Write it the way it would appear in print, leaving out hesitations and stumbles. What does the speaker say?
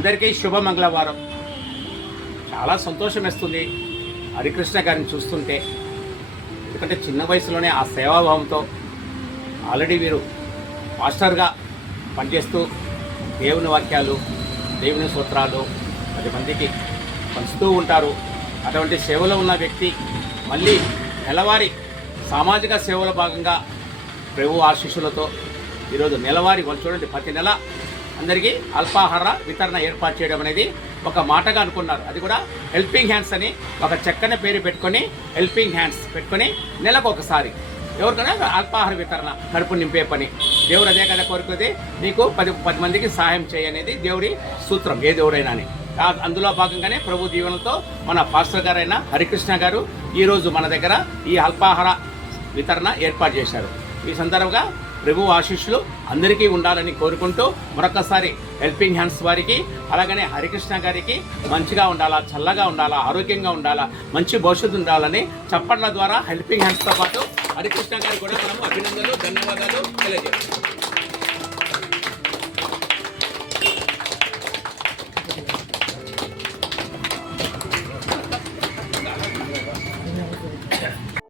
అందరికీ శుభ మంగళవారం. చాలా సంతోషం వేస్తుంది హరికృష్ణ గారిని చూస్తుంటే. ఎందుకంటే చిన్న వయసులోనే ఆ సేవాభావంతో ఆల్రెడీ వీరు మాస్టర్గా పనిచేస్తూ దేవుని వాక్యాలు, దేవుని సూత్రాలు 10 మందికి పంచుతూ ఉంటారు. అటువంటి సేవలో ఉన్న వ్యక్తి మళ్ళీ నెలవారీ సామాజిక సేవలో భాగంగా ప్రభు ఆశీస్సులతో ఈరోజు నెలవారీ వాళ్ళు చూడండి, ప్రతి నెల అందరికీ అల్పాహార వితరణ ఏర్పాటు చేయడం అనేది ఒక మాటగా అనుకున్నారు. అది కూడా హెల్పింగ్ హ్యాండ్స్ అని ఒక చక్కని పేరు పెట్టుకొని హెల్పింగ్ హ్యాండ్స్ పెట్టుకొని నెలకు ఒకసారి ఎవరికైనా అల్పాహార వితరణ కడుపు నింపే పని. దేవుడు అదే కదా కోరుకునేది, నీకు 10 మందికి సహాయం చేయనేది దేవుడి సూత్రం, ఏ దేవుడైనా అని. అందులో భాగంగానే ప్రభు దీవెనలతో మన పాస్టర్ గారైన హరికృష్ణ గారు ఈరోజు మన దగ్గర ఈ అల్పాహార వితరణ ఏర్పాటు చేశారు. ఈ సందర్భంగా ప్రభు ఆశీస్సులు అందరికీ ఉండాలని కోరుకుంటూ మరొకసారి హెల్పింగ్ హ్యాండ్స్ వారికి అలాగనే హరికృష్ణ గారికి మంచిగా ఉండాలా, చల్లగా ఉండాలా, ఆరోగ్యంగా ఉండాలా, మంచి భవిష్యత్తు ఉండాలని చప్పట్ల ద్వారా హెల్పింగ్ హ్యాండ్స్తో పాటు హరికృష్ణ గారికి కూడా మనము అభినందనలు, ధన్యవాదాలు తెలియజేస్తాం.